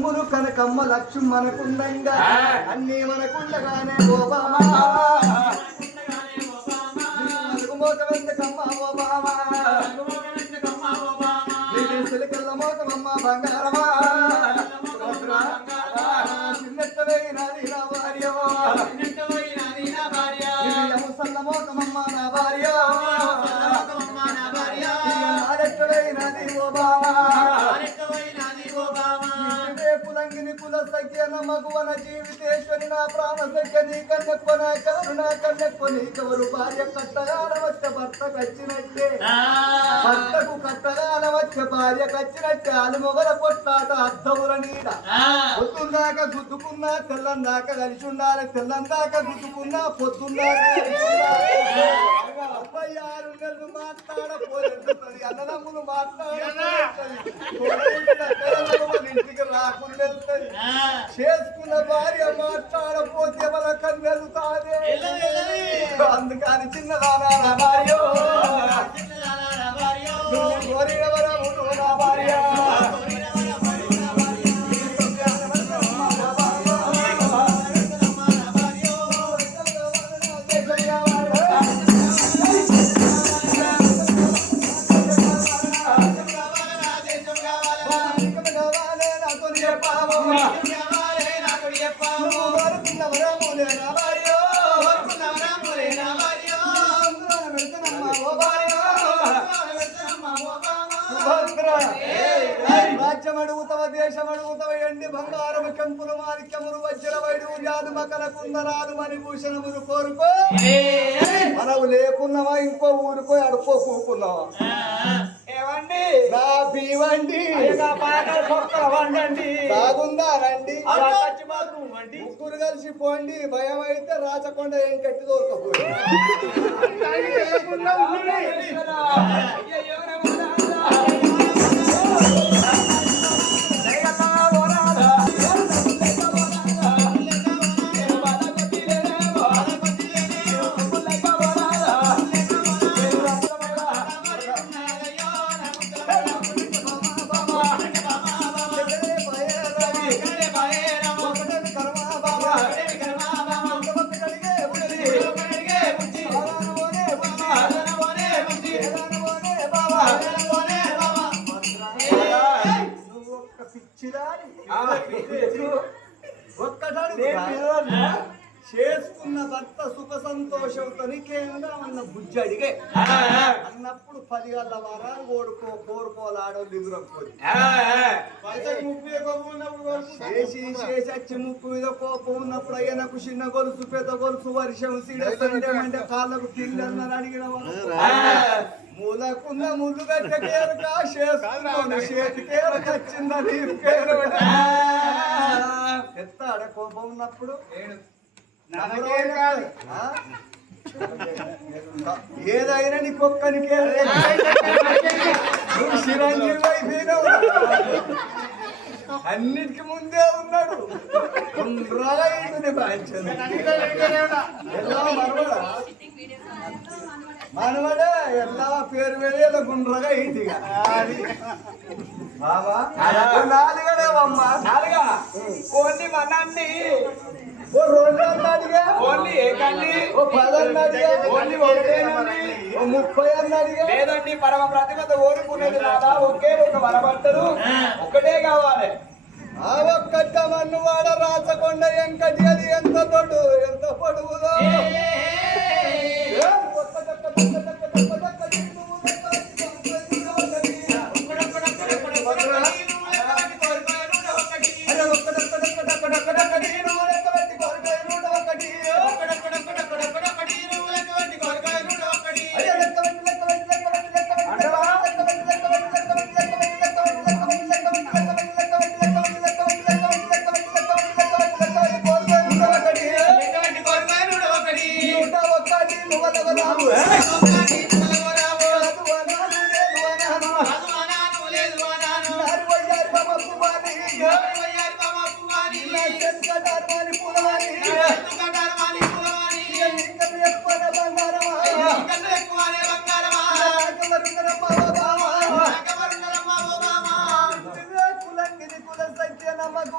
లక్ష్ములు కనకమ్మ లక్ష్మణకుండంగా అన్నీ మనకుండగానే Obama మోకవెందుకమ్మ Obama సిలికల్ల మోకమమ్మ బంగారమా చిన్నెట్టవేయి నాది నా భార్య ముసల్ల మోకమమ్మ నా భార్య నాడెట్టవేయి నాది ఓబామా పులంగిని కుల సఖ్యన మగువన జీవితేశ్వరి నా ప్రాణ సఖ్య నీ కన్నెక్కువ నా కరుణ కన్నెక్కువ నీకెవరు భార్య కట్టగాన వచ్చే భర్త కచ్చినట్టే భర్తకు కట్టగాన వచ్చే భార్య కచ్చినట్టే అలుమొగల పొట్టాట అద్దముల నీడ పొద్దున్నాక గుద్దుకున్నా తెల్లందాక కలిసి ఉండాలి తెల్లందాక గుద్దుకున్నా పొద్దున్నాక 56 నెలలు మాట్లాడపోతుంది అన్నదమ్ములు ఇంటికి రాకుండా చేసుకున్న భార్య మాట్లాడపోతే వాళ్ళ కన్నెలుతాదే అందుకని చిన్నదానా భార్య భార్య రాజ్యమడుగుతవ దేశమడుగుతవ ఎండి బంగారము కెంపులు మాణిక్యములు వజ్ర వైడూర్యాలు మకర కుందరాలు మణిభూషణములు కోరుకో మనవు లేకున్నావా ఇంకో ఊరుకో అడుకో కూకున్నావా ఏవండి నా బీవండి వండండి బాగుందా రండి ముగ్గురు కలిసి పోండి భయం అయితే రాచకొండ ఏం కట్టి దొరకపోయి చేసుకున్న భర్త సుఖ సంతోషంతో నీకేమన్నా అన్న బుజ్జి అడిగే అన్నప్పుడు 10 గల్ల వారాలు కోరుకోవాలి ఆడవాళ్ళు ఎదురకపోయి చేసి వచ్చి ముప్పు మీద కోపం ఉన్నప్పుడు అయ్యనకు చిన్న గొలుసు పెద్ద గొలుసు వర్షం అంటే కాళ్ళకు తిరిగి అన్నారు అడిగిన మూలకున్న ముళ్ళు గట్టకేరుగా చేసుకున్నాను చేతికేరకు వచ్చిందని ఎత్తాడ కోపం ఉన్నప్పుడు ఏదైనా నీ కుక్కనికి చిరంజీవి అయిపోయినావు అన్నిటికి ముందే ఉన్నాడు మనవడే ఎలా పేరు వెళ్ళి గుండ్రగా ఇంటిగా బాబా నాలుగడేవమ్మా నాలుగా కొన్ని మనాన్ని ఓ 2 అడిగా ఓన్లీ ఏకండి ఓ 10 అడిగా ఓన్లీ 1 ఓ 30 అడిగా లేదండి పరమ ప్రతిభత ఓరుకునేది నాదా ఒకే ఒక వరబట్టలు ఒకటే కావాలి ఆ ఒక్కట మన్ను వాడ రాచకొండ ఎంకటి అది ఎంత తొడు ఎంత పొడుగులో నమ్మకు